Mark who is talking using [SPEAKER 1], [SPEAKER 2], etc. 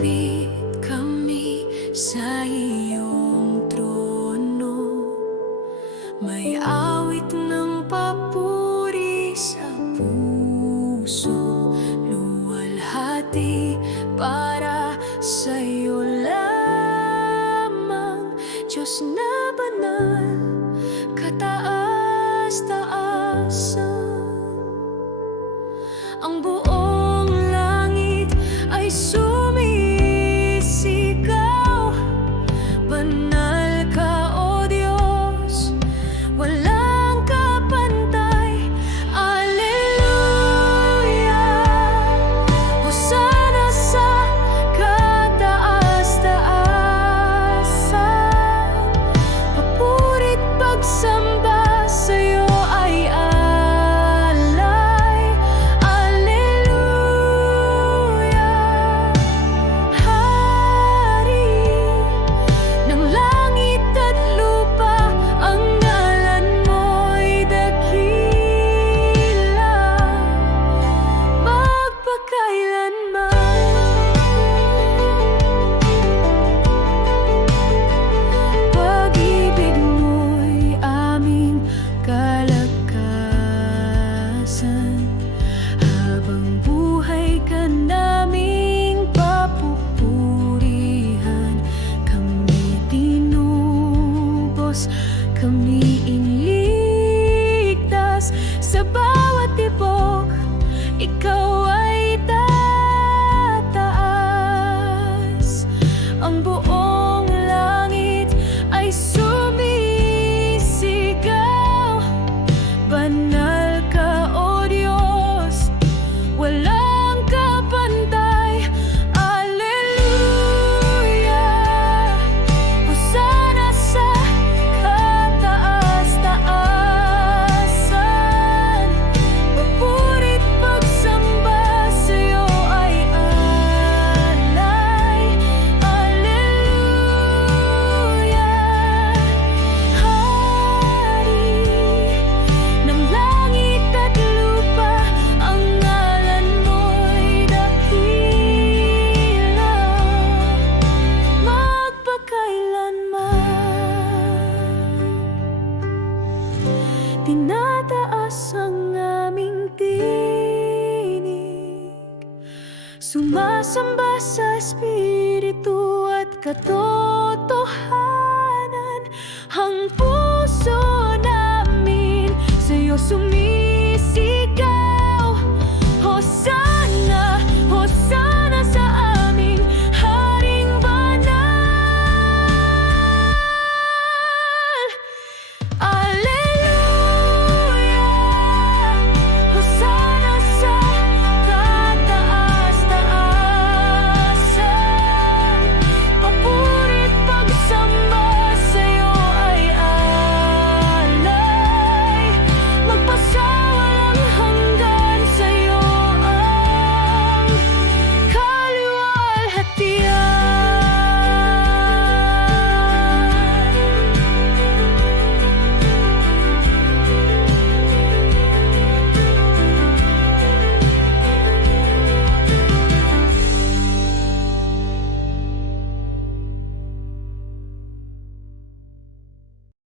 [SPEAKER 1] Lapit kami sa iyong trono. May awit ng papuri sa puso Luwalhati para sa iyo lamang. Diyos kami ingin Sumasamba sa espiritu at katotohanan. Ang puso namin sa'yo sumasamba